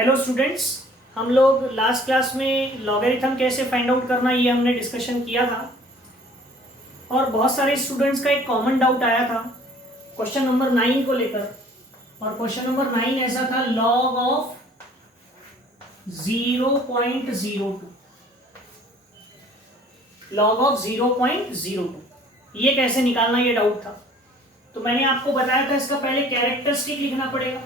Hello students, हम लोग last class में लॉगरिथम कैसे फाइंड आउट करना ये हमने डिस्कशन किया था और बहुत सारे स्टूडेंट्स का एक कॉमन डाउट आया था क्वेश्चन नंबर 9 को लेकर। और क्वेश्चन नंबर 9 ऐसा था, लॉग ऑफ 0.02, लॉग ऑफ 0.02 ये कैसे निकालना, ये डाउट था। तो मैंने आपको बताया था इसका पहले कैरेक्टरिस्टिक लिखना पड़ेगा।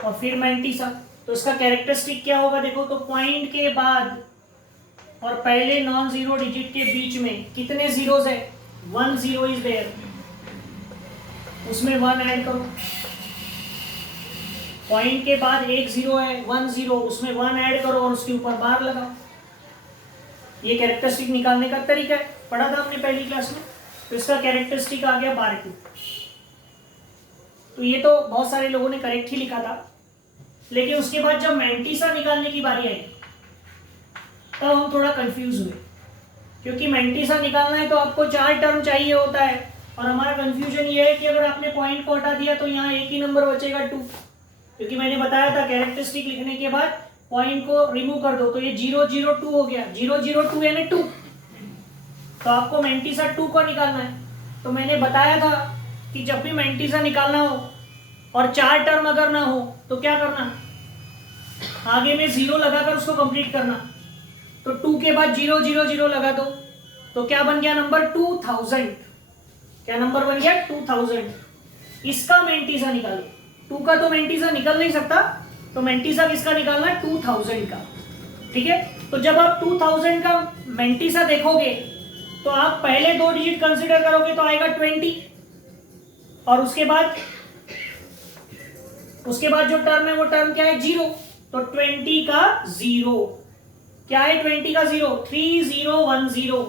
और फिर मैंटीसा। तो इसका कैरेक्टरिस्टिक क्या होगा, देखो तो पॉइंट के बाद और पहले नॉन जीरो डिजिट के बीच में कितने जीरोस है, 1 जीरो इज देयर, उसमें 1 ऐड करो। पॉइंट के बाद एक जीरो है, 1 जीरो, उसमें 1 ऐड करो और उसके ऊपर बार लगाओ। ये कैरेक्टरिस्टिक निकालने का तरीका है, पढ़ा था हमने पहली क्लास में। तो इसका कैरेक्टरिस्टिक आ गया बार 2। तो ये तो बहुत सारे लोगों ने करेक्ट ही लिखा था, लेकिन उसके बाद जब मैंटीसा निकालने की बारी आई तब हम थोड़ा कंफ्यूज हुए, क्योंकि मैंटीसा निकालना है तो आपको 4 टर्म चाहिए होता है। और हमारा कंफ्यूजन ये है कि अगर आपने पॉइंट को हटा दिया तो यहाँ एक ही नंबर बचेगा 2, क्योंकि मैंने बताया था कैरेक्टरिस्टिक लिखने के बाद पॉइंट को रिमूव कर दो तो ये 002 हो गया। 002 यानी 2, तो आपको मैंटीसा 2 को निकालना है। तो मैंने बताया था कि जब भी मैंटीसा निकालना हो और 4 टर्म अगर ना हो तो क्या करना, आगे में 0 लगाकर उसको कंप्लीट करना। तो 2 के बाद 0 0 0 लगा दो, तो क्या बन गया नंबर 2000। क्या नंबर बन गया 2000। इसका मैंटीसा निकालो। 2 का तो मैंटीसा निकल नहीं सकता, तो मैंटीसा किसका निकालना है, 2000 का। ठीक है, तो जब आप 2000 का मैंटीसा देखोगे तो आप पहले 2 डिजिट कंसीडर करोगे तो आएगा 20, और उसके बाद जो टर्म है वो टर्म क्या है, 0। तो 20 का 0 क्या है, 20 का 0 3010।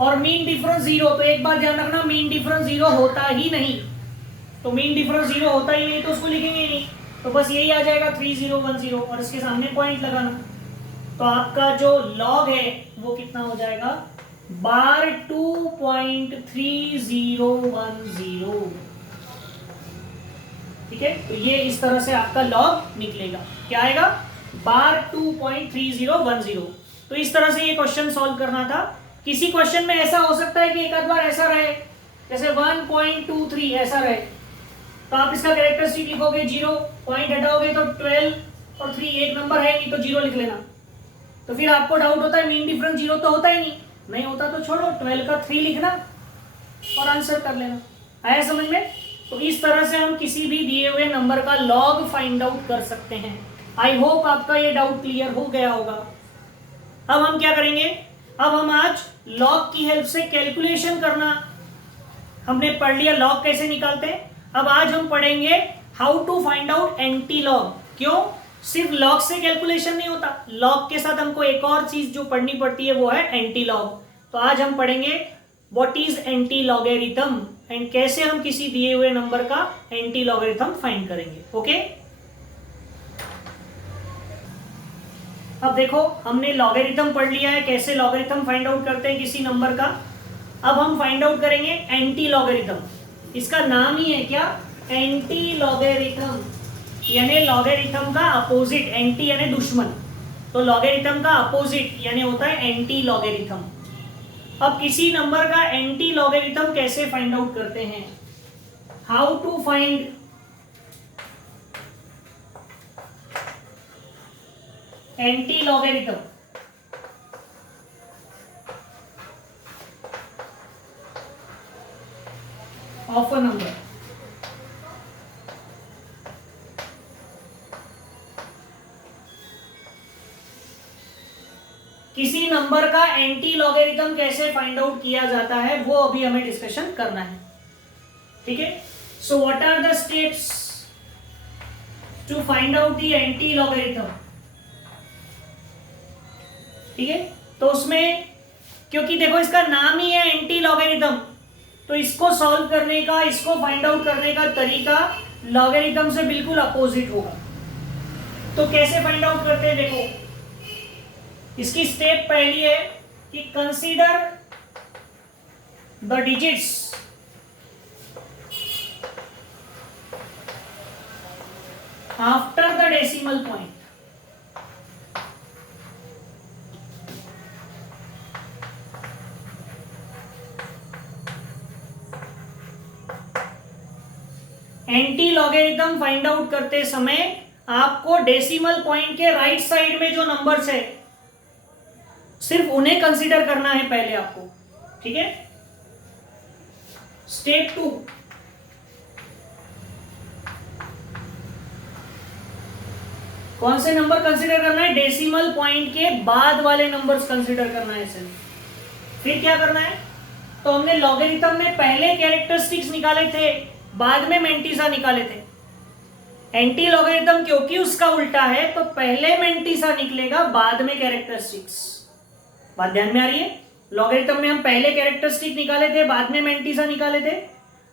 और मीन डिफरेंस 0, तो एक बात ध्यान रखना, मीन डिफरेंस 0 होता ही नहीं। तो मीन डिफरेंस 0 होता ही नहीं तो उसको लिखेंगे ही नहीं, तो बस यही आ जाएगा 3010 और इसके सामने पॉइंट लगाना। तो आपका जो लॉग है वो कितना हो जाएगा, बार 2.3010। ठीक है, तो ये इस तरह से आपका लॉग निकलेगा। क्या आएगा, बार 2.3010। तो इस तरह से ये क्वेश्चन सॉल्व करना था। किसी क्वेश्चन में ऐसा हो सकता है कि एक आध बार ऐसा रहे, जैसे 1.23 ऐसा रहे, तो आप इसका कैरेक्टरिस्टिक लिखोगे 0, पॉइंट हटाओगे तो 12 और 3 एक नंबर है नहीं तो 0 लिख लेना। तो फिर आपको डाउट होता है मीन डिफरेंस 0 तो होता ही नहीं होता तो छोड़ो, 12 का 3 लिखना और आंसर कर लेना। आया समझ में? तो इस तरह से हम किसी भी दिए हुए नंबर का लॉग फाइंड आउट कर सकते हैं। आई होप आपका ये डाउट क्लियर हो गया होगा। अब हम क्या करेंगे, अब हम आज लॉग की हेल्प से कैलकुलेशन करना हमने पढ़ लिया, लॉग कैसे निकालते हैं। अब आज हम पढ़ेंगे how to find out anti log. क्यों, सिर्फ लॉग से कैलकुलेशन नहीं होता, लॉग के साथ हमको एक और चीज जो पढ़नी पड़ती है वो है एंटी लॉग। तो आज हम पढ़ेंगे what is anti logarithm and कैसे हम किसी दिए हुए नंबर का एंटी लॉगरिथम फाइंड करेंगे। ओके, अब देखो हमने लॉगरिथम पढ़ लिया है, कैसे लॉगरिथम फाइंड आउट करते हैं किसी नंबर का। अब हम फाइंड आउट करेंगे एंटी लॉगरिथम। इसका नाम ही है क्या, एंटी लॉगरिथम, यानी लॉगरिथम का अपोजिट। एंटी यानी दुश्मन, तो लॉगरिथम का अपोजिट यानी होता है एंटी लॉगरिथम। अब किसी नंबर का एंटी लॉगरिथम कैसे फाइंड आउट करते हैं, how to find anti logarithm. Of a number. किसी नंबर का एंटी लॉगरिथम कैसे फाइंड आउट किया जाता है वो अभी हमें डिस्कशन करना है। ठीक है, so what are the steps to find out the anti logarithm. ठीक है, तो उसमें क्योंकि देखो इसका नाम ही है एंटी लॉगरिथम, तो इसको सॉल्व करने का, इसको फाइंड आउट करने का तरीका लॉगरिथम से बिल्कुल अपोजिट होगा। तो कैसे फाइंड आउट करते हैं, देखो इसकी स्टेप पहली है कि consider the digits after the decimal point. Anti logarithm find out करते समय आपको डेसिमल पॉइंट के राइट साइड में जो नंबर्स है सिर्फ उन्हें कंसीडर करना है पहले आपको, ठीक है। स्टेप 2, कौन से नंबर कंसीडर करना है? डेसिमल पॉइंट के बाद वाले नंबर्स कंसीडर करना है सिर्फ। फिर क्या करना है? तो हमने लॉगरिथम में पहले कैरेक्टरिस्टिक्स निकाले थे, बाद में मेंटिसा निकाले थे। एंटी लॉगरिथम क्योंकि उसका उल्टा है तो पहले मेंटिसा निकलेगा, बाद में कैरेक्टरिस्टिक्स। बात ध्यान में आ रही है? लॉगरिथम में हम पहले कैरेक्टरिस्टिक निकाले थे, बाद में मेंटिसा निकाले थे।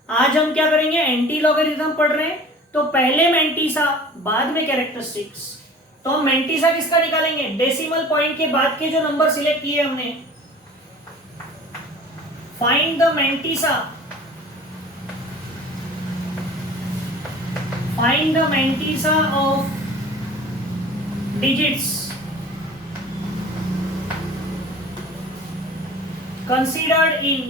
आज हम क्या करेंगे? एंटी लॉगरिथम पढ़ रहे हैं तो पहले मेंटिसा, बाद में कैरेक्टरिस्टिक्स। तो हम मेंटिसा किसका निकालेंगे? डेसिमल पॉइंट के बाद के जो नंबर सिलेक्ट किए हमने। Find the mantissa, find the mantissa of digits considered in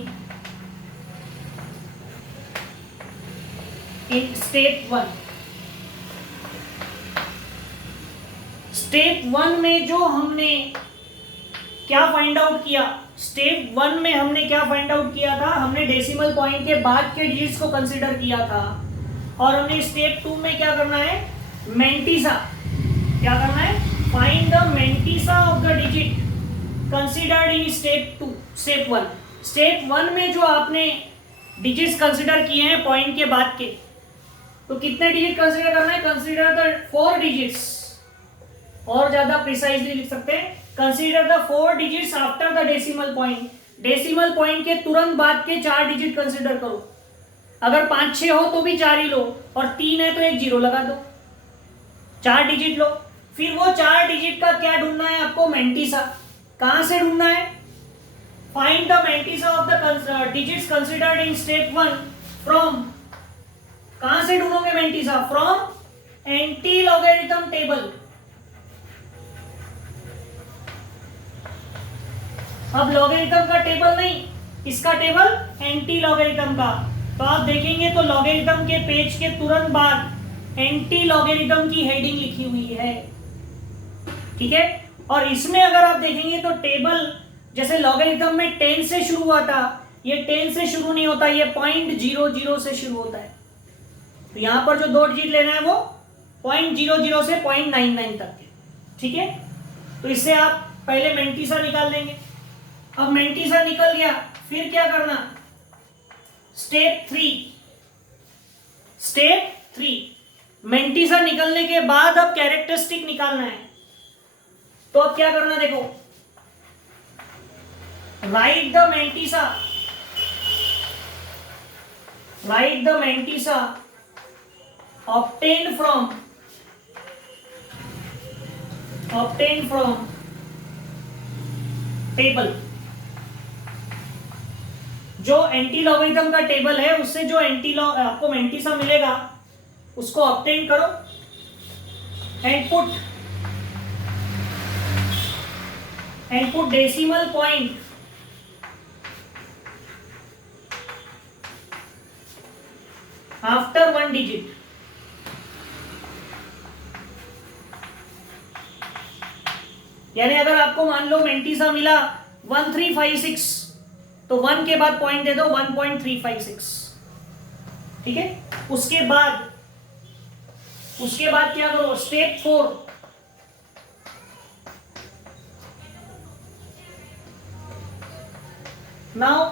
step 1। Step 1 में जो हमने क्या फाइंड आउट किया? स्टेप 1 में हमने क्या फाइंड आउट किया था? हमने डेसिमल पॉइंट के बाद के डिजिट्स को कंसीडर किया था। और हमने स्टेप 2 में क्या करना है? मेंटिसा। क्या करना है? Find the mantissa of the digit considered in step 2, step 1। Step 1 में जो आपने डिजिट्स कंसीडर किए हैं पॉइंट के बाद के, तो कितने डिजिट कंसीडर करना है? Consider the 4 digits. और ज्यादा प्रिसाइजली लिख सकते हैं, consider the 4 digits after the decimal point. Decimal point के तुरंत बाद के 4 डिजिट कंसीडर करो। अगर 5-6 हो तो भी 4 ही लो, और 3 है तो एक 0 लगा दो। 4 डिजिट लो। फिर वो 4 डिजिट का क्या ढूंढना है आपको? मेंटिसा। कहां से ढूंढना है? Find the mantissa of the digits considered in step 1 from, कहां से ढूंढोगे mantissa? From anti logarithm table. अब लॉगरिथम का टेबल नहीं, इसका टेबल एंटी लॉगरिथम का। तो आप देखेंगे तो लॉगरिथम के पेज के तुरंत बाद एंटी लॉगरिथम की हेडिंग लिखी हुई है, ठीक है। और इसमें अगर आप देखेंगे तो टेबल, जैसे लॉगरिथम में 10 से शुरू हुआ था, ये 10 से शुरू नहीं होता, ये 0.00 से शुरू होता है। तो यहां पर जो 2 डिजिट लेना है वो 0.00 से 0.99 तक के, ठीक है। तो इससे आप पहले मेंटिसा निकाल देंगे। अब मेंटिसा निकल गया, फिर क्या करना? स्टेप 3। स्टेप 3 मेंटिसा निकलने के बाद अब कैरेक्टरिस्टिक निकालना है। तो अब क्या करना? देखो, right the mantissa, right the mantissa obtained from table. जो एंटी लॉगरिथम का टेबल है उससे जो आपको मेंटिसा मिलेगा उसको ऑब्टेन करो and put decimal point after 1 digit. यानी अगर आपको मान लो मेंटिसा मिला 1356, तो 1 के बाद पॉइंट दे दो 1.356, ठीक है। उसके बाद क्या करो? Step 4, now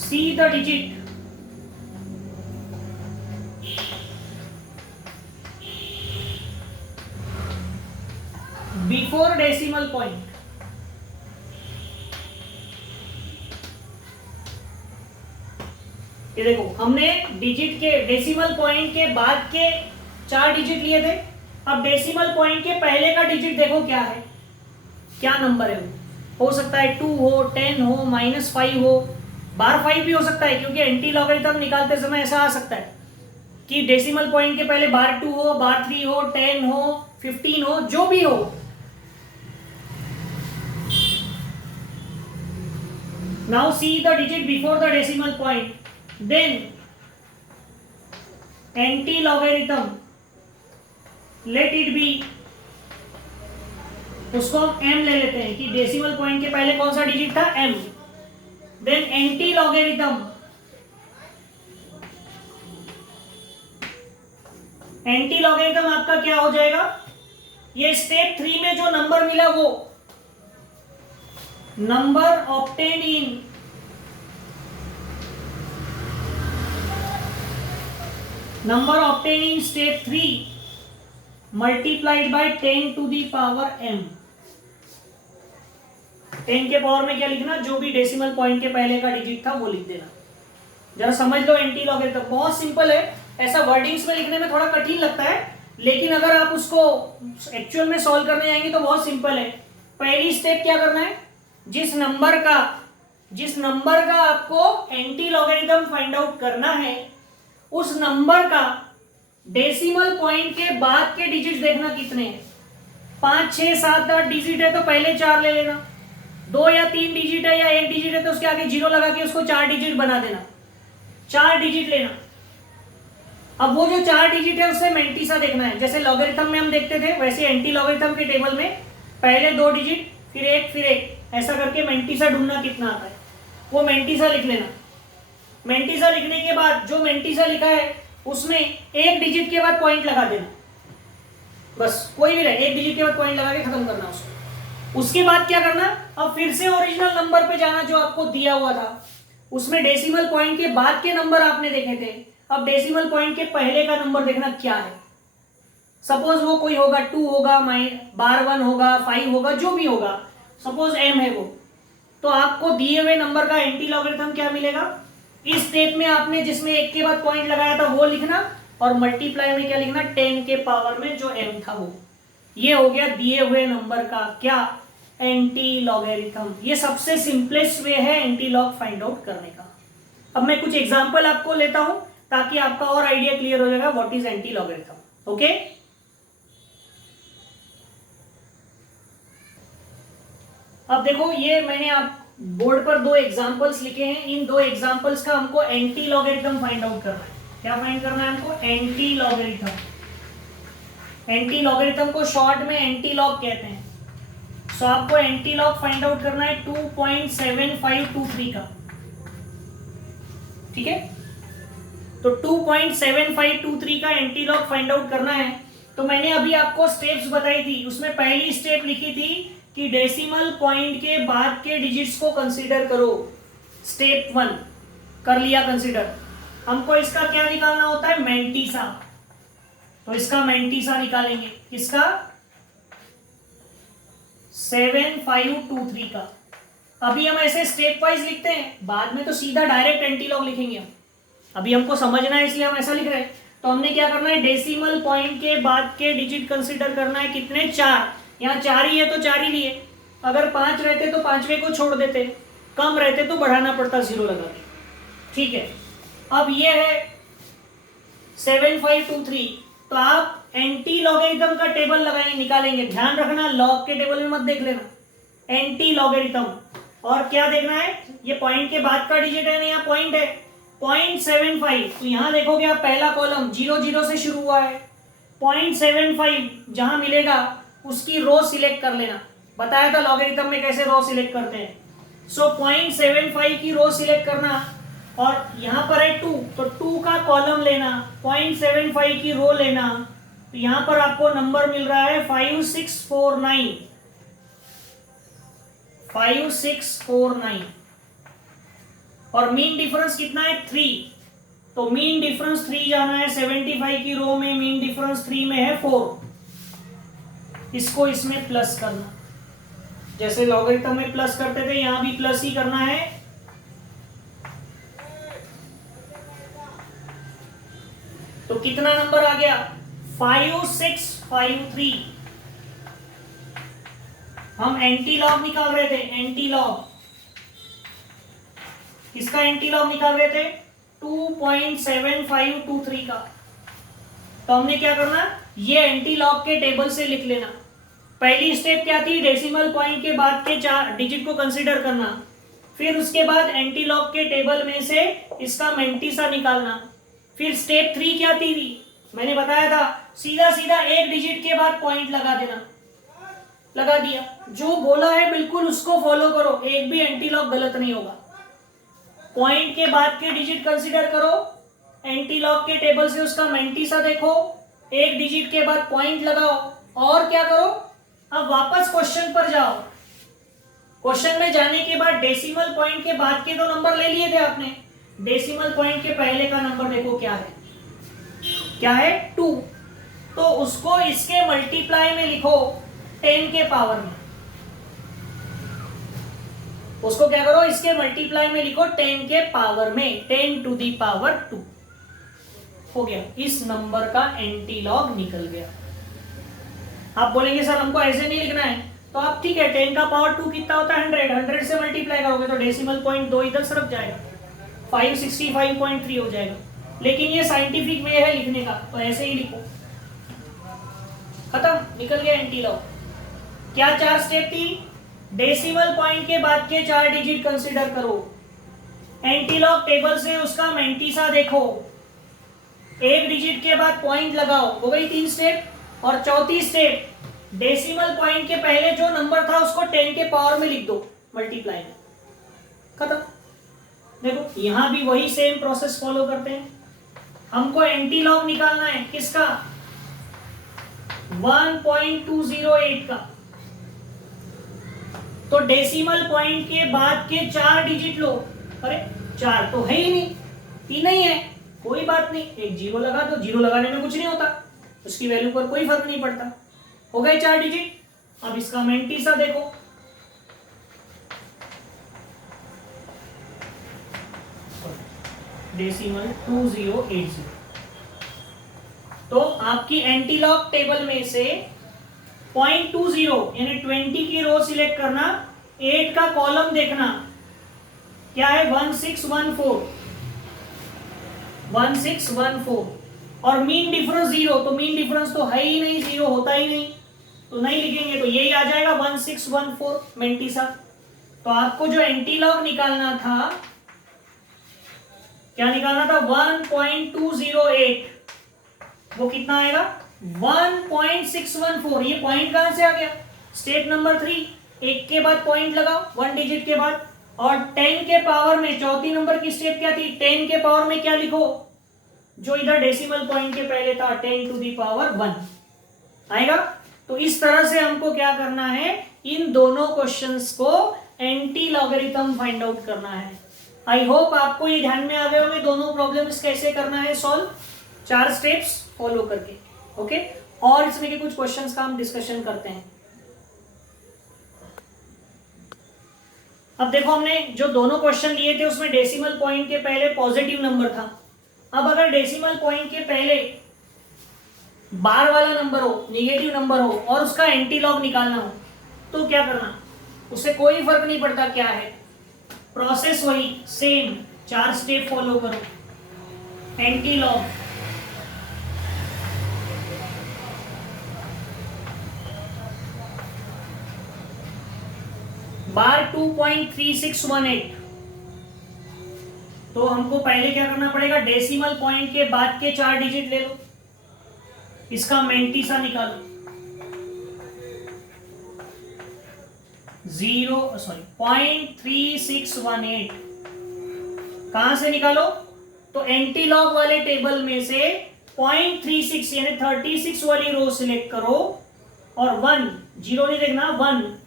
see the digit before decimal point. ये देखो, हमने डिजिट के डेसिमल पॉइंट के बाद के 4 डिजिट लिए थे। अब डेसिमल पॉइंट के पहले का डिजिट देखो क्या है, क्या नंबर है। वो हो सकता है 2 हो, 10 हो, -5 हो, बार 5 भी हो सकता है, क्योंकि एंटी लॉगरिथम निकालते समय ऐसा आ सकता है। कि डेसिमल पॉइंट के पहले बार 2 हो, बार 3 हो, 10 हो, 15 हो, जो भी हो। Now see the digit before the decimal point, then anti logarithm let it be, उसको हम m ले लेते हैं कि डेसिमल पॉइंट के पहले कौन सा डिजिट था, m। Then anti logarithm, anti logarithm आपका क्या हो जाएगा, ये स्टेप 3 में जो नंबर मिला वो number obtained in step 3 multiplied by 10 to the power m। 10 के पावर में क्या लिखना, जो भी डेसिमल पॉइंट के पहले का डिजिट था वो लिख देना। जरा समझ लो एंटी लॉगरिथम, बहुत सिंपल है। ऐसा वर्डिंग्स में लिखने में थोड़ा कठिन लगता है, लेकिन अगर आप उसको एक्चुअल में सॉल्व करने जाएंगे तो बहुत सिंपल है। पहली स्टेप क्या करना है, जिस नंबर का आपको एंटी लॉगरिथम फाइंड आउट करना है, उस नंबर का डेसिमल पॉइंट के बाद के डिजिट देखना कितने हैं। 5, 6, 7, 8 डिजिट है तो पहले 4 ले लेना। 2 या 3 डिजिट है या 1 डिजिट है तो उसके आगे 0 लगा के उसको 4 डिजिट बना देना। 4 डिजिट लेना। अब वो जो 4 डिजिट है उससे मैंटीसा देखना है। जैसे लॉगरिथम में हम देखते थे, वैसे एंटी लॉगरिथम के टेबल में पहले 2 डिजिट फिर 1 फिर 1 ऐसा करके मैंटीसा ढूंढना कितना आता है, वो मैंटीसा लिख लेना। मैंटीसा लिखने के बाद जो मैंटीसा लिखा है उसमें 1 डिजिट के बाद पॉइंट लगा देना, बस कोई भी रहे, 1 डिजिट के बाद पॉइंट लगा के खत्म करना उसको। उसके बाद क्या करना, अब फिर से ओरिजिनल नंबर पे जाना जो आपको दिया हुआ था। उसमें डेसिमल पॉइंट के बाद के नंबर आपने देखे थे, अब डेसिमल पॉइंट के पहले का नंबर देखना क्या है। सपोज वो कोई होगा, 2 होगा, बार 1 होगा, 5 होगा, जो भी होगा, सपोज m है वो, तो आपको दिए हुए नंबर का एंटी लॉगरिथम क्या मिलेगा। इस स्टेप में आपने जिसमें 1 के बाद पॉइंट लगाया था वो लिखना, और मल्टीप्लाई में क्या लिखना, 10 के पावर में जो m था वो। ये हो गया दिए हुए नंबर का क्या, एंटी लॉगरिथम। ये सबसे सिंपलेस्ट वे है एंटी लॉग फाइंड आउट करने का। अब मैं कुछ एग्जांपल आपको लेता हूं ताकि आपका और आइडिया क्लियर हो जाएगा what is anti logarithm. Okay, अब देखो ये मैंने आप बोर्ड पर 2 एग्जांपल्स लिखे हैं। इन 2 एग्जांपल्स का हमको एंटी लॉगरिथम फाइंड आउट करना है। क्या फाइंड करना है हमको, एंटी लॉगरिथम। एंटी लॉगरिथम को शॉर्ट में एंटी लॉग कहते हैं। सो आपको एंटी लॉग फाइंड आउट करना है 2.7523 का, ठीक है। तो 2.7523 का एंटी लॉग फाइंड आउट करना है। तो मैंने अभी आपको स्टेप्स बताई थी, उसमें पहली स्टेप लिखी थी कि डेसिमल पॉइंट के बाद के डिजिट्स को कंसीडर करो। स्टेप 1 कर लिया कंसीडर। हमको इसका क्या निकालना होता है, मैंटीसा। तो इसका मैंटीसा निकालेंगे, किसका, 7523 का। अभी हम ऐसे स्टेप वाइज लिखते हैं, बाद में तो सीधा डायरेक्ट एंटी लॉग लिखेंगे हम। अभी हमको समझना है इसलिए हम ऐसा लिख रहे हैं। तो हमने क्या करना है, डेसिमल पॉइंट के बाद के डिजिट कंसीडर करना है, कितने, 4। यहाँ 4 ही है तो 4 ही लिए। अगर 5 रहते तो 5वें को छोड़ देते, कम रहते तो बढ़ाना पड़ता 0 लगा के, ठीक है। अब ये है 7523। तो आप एंटी लॉगरिथम का टेबल लगाएंगे, निकालेंगे। ध्यान रखना लॉग के टेबल में मत देख लेना, एंटी लॉगरिथम। और क्या देखना है, ये पॉइंट के बाद का डिजिट है ना, यहाँ पॉइंट है 0.75। तो यहां देखोगे आप पहला कॉलम 0 0 से शुरू हुआ है। 0.75 जहां मिलेगा उसकी रो सिलेक्ट कर लेना। बताया था लॉगरिथम में कैसे रो सिलेक्ट करते हैं। सो 0.75 की रो सिलेक्ट करना, और यहां पर है 2, तो 2 का कॉलम लेना, 0.75 की रो लेना। तो यहां पर आपको नंबर मिल रहा है 5649। 5649 और मीन डिफरेंस कितना है, 3। तो मीन डिफरेंस 3 जाना है। 75 की रो में मीन डिफरेंस 3 में है 4। इसको इसमें प्लस करना, जैसे लॉगरिथम में प्लस करते थे यहां भी प्लस ही करना है। तो कितना नंबर आ गया, 5653। हम एंटी लॉग निकाल रहे थे, एंटी लॉग, किसका एंटी लॉग निकाल रहे थे, 2.7523 का। तो हमने क्या करना, ये एंटी लॉग के टेबल से लिख लेना। पहली स्टेप क्या थी, डेसिमल पॉइंट के बाद के 4 डिजिट को कंसीडर करना, फिर उसके बाद एंटी लॉग के टेबल में से इसका मैंटीसा निकालना। फिर स्टेप 3 क्या थी, मैंने बताया था, सीधा सीधा एक डिजिट के बाद पॉइंट लगा देना। लगा दिया, जो बोला है बिल्कुल उसको फॉलो करो, एक भी एंटी लॉग गलत नहीं होगा। पॉइंट के बाद के डिजिट कंसीडर करो, एंटी लॉग के टेबल से उसका मैंटीसा देखो, एक डिजिट के बाद पॉइंट लगाओ और क्या करो, अब वापस क्वेश्चन पर जाओ। क्वेश्चन में जाने के बाद डेसिमल पॉइंट के बाद के 2 नंबर ले लिए थे आपने, डेसिमल पॉइंट के पहले का नंबर देखो क्या है, क्या है 2, तो उसको इसके मल्टीप्लाई में लिखो 10 के पावर में। उसको क्या करो, इसके मल्टीप्लाई में लिखो 10 के पावर में, 10 टू दी पावर 2 हो गया। इस नंबर का एंटी लॉग निकल गया। आप बोलेंगे सर हमको ऐसे नहीं लिखना है, तो आप ठीक है, 10 का पावर 2 कितना होता है 100, 100 से मल्टीप्लाई करोगे तो डेसिमल पॉइंट 2 इधर सरक जाएगा, 565.3 हो जाएगा। लेकिन ये साइंटिफिक वे है लिखने का, तो ऐसे ही लिखो, खत्म, निकल गया एंटी लॉग। क्या 4 स्टेप थी, डेसिमल पॉइंट के बाद के 4 डिजिट कंसीडर करो, एंटी लॉग टेबल से उसका मैंटीसा देखो, एक डिजिट के बाद पॉइंट लगाओ, हो गई 3 स्टेप। और चौथी स्टेप, डेसिमल पॉइंट के पहले जो नंबर था उसको 10 के पावर में लिख दो मल्टीप्लाई में, खत्म। देखो यहां भी वही सेम प्रोसेस फॉलो करते हैं। हमको एंटी लॉग निकालना है किसका, 1.208 का, तो डेसिमल पॉइंट के बाद के 4 डिजिट लो। अरे 4 तो है ही नहीं, 3 ही है, कोई बात नहीं, एक 0 लगा दो, 0 लगाने में कुछ नहीं होता, उसकी वैल्यू पर कोई फर्क नहीं पड़ता। हो गए 4 डिजिट। अब इसका मैंटीसा देखो, डेसिमल 2080, तो आपकी एंटी लॉग टेबल में से 0.20 यानी 20 की रो सिलेक्ट करना, 8 का कॉलम देखना, क्या है 1614 और मीन डिफरेंस 0, तो मीन डिफरेंस तो है ही नहीं, 0 होता ही नहीं, तो नहीं लिखेंगे, तो यही आ जाएगा 1614 मैंटीसा। तो आपको जो एंटी लॉग निकालना था, क्या निकालना था, 1.208, वो कितना आएगा 1.614। ये पॉइंट कहां से आ गया, स्टेप नंबर 3, एक के बाद पॉइंट लगाओ 1 डिजिट के बाद, और 10 के पावर में, चौथी नंबर की स्टेप क्या थी, 10 के पावर में क्या लिखो, जो इधर डेसिमल पॉइंट के पहले था 10 टू दी पावर 1 आएगा। तो इस तरह से हमको क्या करना है, इन दोनों क्वेश्चंस को एंटी लॉगरिथम फाइंड आउट करना है। आई होप आपको ये ध्यान में आ गए होंगे दोनों प्रॉब्लम्स कैसे करना है सॉल्व, 4 स्टेप्स फॉलो करके, ओके। और इसमें के कुछ क्वेश्चंस का हम डिस्कशन करते हैं। अब देखो हमने जो दोनों क्वेश्चन लिए थे उसमें डेसिमल पॉइंट के पहले पॉजिटिव नंबर था। अब अगर डेसिमल पॉइंट के पहले बार वाला नंबर हो, नेगेटिव नंबर हो और उसका एंटी लॉग निकालना हो, तो क्या करना, उससे कोई फर्क नहीं पड़ता क्या है, प्रोसेस वही सेम, 4 स्टेप फॉलो करो। एंटी लॉग, बार 2.3618, तो हमको पहले क्या करना पड़ेगा, डेसिमल पॉइंट के बाद के 4 डिजिट ले लो, इसका मैंटीसा निकालो, 0.3618 कहां से निकालो, तो एंटी लॉग वाले टेबल में से 0.36 यानी 36 वाली रो सिलेक्ट करो, और 1 0 नहीं देखना,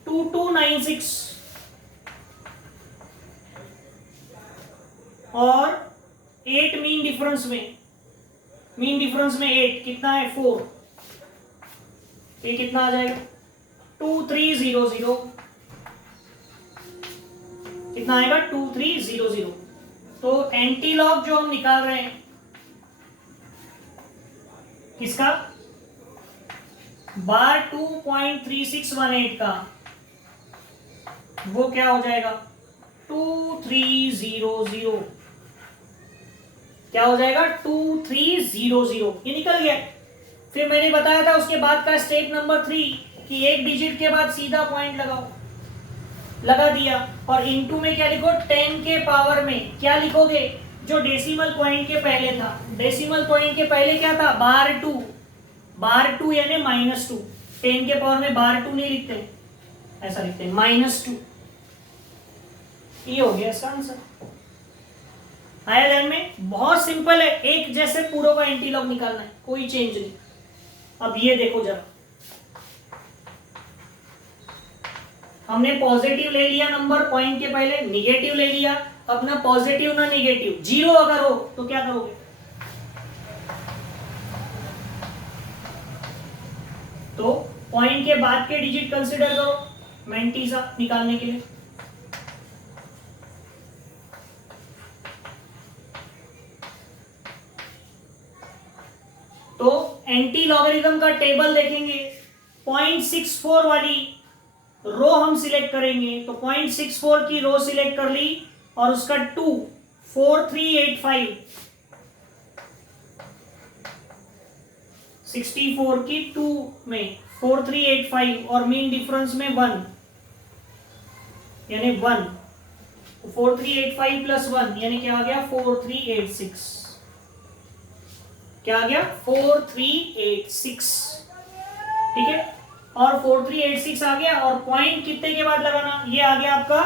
12296 और 8 मीन डिफरेंस में, मीन डिफरेंस में 8 कितना है 4, ये कितना आ जाएगा 2300, कितना आएगा 2300। तो एंटी लॉग जो हम निकाल रहे हैं किसका, बार 2.3618 का, वो क्या हो जाएगा 2300, क्या हो जाएगा 2300, ये निकल गया। फिर मैंने बताया था उसके बाद का स्टेप नंबर 3 कि एक डिजिट के बाद सीधा पॉइंट लगाओ, लगा दिया। और इनटू में क्या लिखो, 10 के पावर में क्या लिखोगे, जो डेसिमल पॉइंट के पहले था। डेसिमल पॉइंट के पहले क्या था, बार 2, बार 2 यानी -2। 10 के पावर में बार 2 नहीं लिखते, ऐसा लिखते हैं -2। ये हो गया इसका आंसर। आया ध्यान में? बहुत सिंपल है, एक जैसे पूरों का एंटीलॉग निकालना है, कोई चेंज नहीं। अब ये देखो जरा, हमने पॉजिटिव ले लिया नंबर पॉइंट के पहले, निगेटिव ले लिया। अब ना पॉजिटिव ना निगेटिव, जीरो अगर हो तो क्या करोगे, तो पॉइंट के बाद के डिजिट कंसीडर करो मैंटीसा निकालने के लिए। तो एंटी लॉगरिथम का टेबल देखेंगे, 0.64 वाली रो हम सिलेक्ट करेंगे, तो 0.64 की रो सिलेक्ट कर ली और उसका 2 4385, 64 की 2 में 4385 और मीन डिफरेंस में 1 यानी 1, 4385 प्लस 1 यानी क्या आ गया 4386, क्या आ गया 4386, ठीक है। और 4386 आ गया और पॉइंट कितने के बाद लगाना, ये आ गया आपका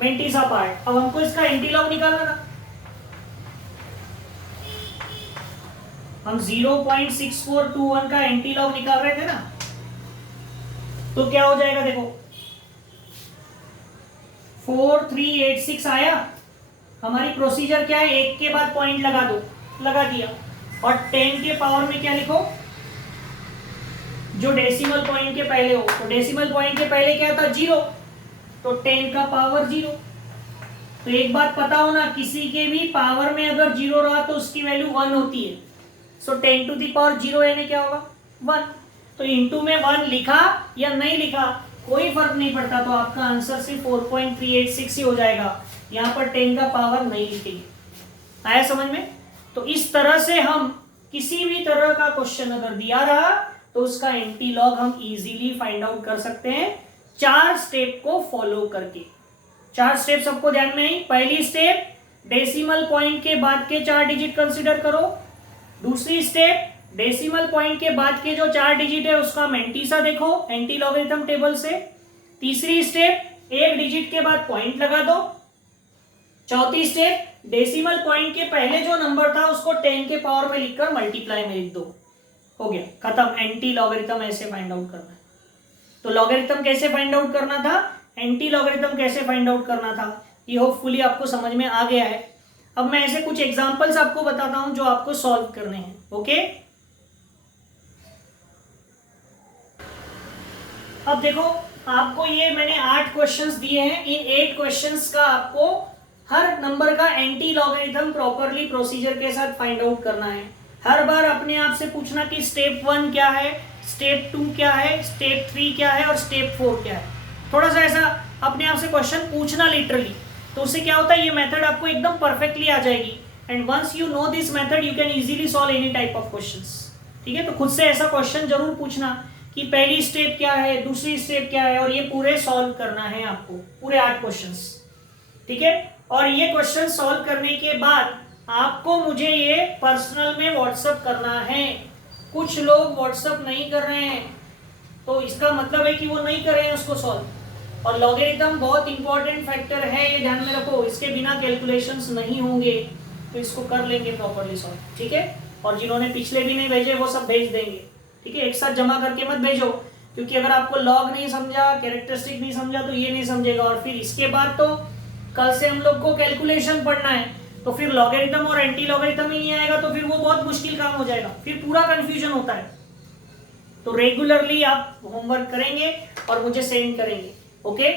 मेंटीसा पार्ट। अब हमको इसका एंटीलॉग निकालना था, हम 0.6421 का एंटीलॉग निकाल रहे थे ना, तो क्या हो जाएगा देखो, 4386 आया। हमारी प्रोसीजर क्या है, एक के बाद पॉइंट लगा दो, लगा दिया। और 10 के पावर में क्या लिखो, जो डेसिमल पॉइंट के पहले हो, तो डेसिमल पॉइंट के पहले क्या था 0, तो 10 का पावर 0। तो एक बात पता हो ना, किसी के भी पावर में अगर 0 रहा तो उसकी वैल्यू 1 होती है। सो 10 टू द पावर 0 यानी क्या होगा 1। तो इंटू में 1 लिखा या नहीं लिखा कोई फर्क नहीं पड़ता, तो आपका आंसर सिर्फ 4.386 ही हो जाएगा, यहाँ पर 10 का पावर नहीं लिखेंगे। आया समझ में? तो इस तरह से हम किसी भी तरह का क्वेश्चन अगर दिया रहा तो उसका एंटीलॉग हम इजीली फाइंड आउट कर सकते हैं 4 स्टेप को फॉलो करके। 4 स्टेप सबको ध्यान में ही। पहली स्टेप, डेसिमल पॉइंट के बाद के 4 डिजिट कंसीडर करो। दूसरी स्टेप, डेसिमल पॉइंट के बाद के जो 4 डिजिट है उसका मेंटीसा देखो एंटी लॉगरिथम टेबल से। तीसरी स्टेप, एक डिजिट के बाद पॉइंट लगा दो। चौथी स्टेप, डेसिमल पॉइंट के पहले जो नंबर था उसको 10 के पावर में लिखकर मल्टीप्लाई में लिख दो। हो गया, खत्म। एंटी लॉगरिथम ऐसे फाइंड आउट करना है। तो लॉगरिथम कैसे फाइंड आउट करना था, एंटी लॉगरिथम कैसे फाइंड आउट करना था, ये होपफुली आपको समझ में आ गया है। अब मैं ऐसे कुछ एग्जांपल्स आपको बताता हूं जो आपको सॉल्व करने हैं। ओके, अब देखो, आपको ये मैंने 8 क्वेश्चंस दिए हैं। इन 8 क्वेश्चंस का आपको हर नंबर का एंटी लॉगरिथम प्रॉपरली प्रोसीजर के साथ फाइंड आउट करना है। हर बार अपने आप से पूछना कि स्टेप 1 क्या है, स्टेप 2 क्या है, स्टेप 3 क्या है और स्टेप 4 क्या है। थोड़ा सा ऐसा अपने आप से क्वेश्चन पूछना लिटरली, तो उससे क्या होता है, ये मेथड आपको एकदम परफेक्टली आ जाएगी। And once you know this method you can easily solve any type of questions. ठीक है, तो खुद से ऐसा क्वेश्चन जरूर पूछना कि पहली स्टेप क्या है, दूसरी स्टेप क्या है, और ये पूरे सॉल्व करना है आपको, पूरे 8 क्वेश्चंस। ठीक है, और ये क्वेश्चन सॉल्व करने के बाद आपको मुझे ये पर्सनल में व्हाट्सएप करना है। कुछ लोग व्हाट्सएप नहीं कर रहे हैं, तो इसका मतलब है कि वो नहीं कर रहे हैं उसको सॉल्व। और लॉगरिथम बहुत इंपॉर्टेंट फैक्टर है, ये ध्यान में रखो, इसके बिना कैलकुलेशंस नहीं होंगे, तो इसको कर लेंगे प्रॉपरली सॉल्व। ठीक है, और जिन्होंने पिछले भी नहीं भेजे वो सब भेज देंगे। ठीक है, एक साथ जमा करके मत भेजो, क्योंकि अगर आपको लॉग नहीं समझा, कैरेक्टरिस्टिक नहीं समझा, तो ये नहीं समझेगा। और फिर इसके बाद तो कल से हम लोग को कैलकुलेशन पढ़ना है, तो फिर लॉगरिथम और एंटी लॉगरिथम ही नहीं आएगा, तो फिर वो बहुत मुश्किल काम हो जाएगा, फिर पूरा कंफ्यूजन होता है। तो रेगुलरली आप होमवर्क करेंगे और मुझे सेंड करेंगे। ओके।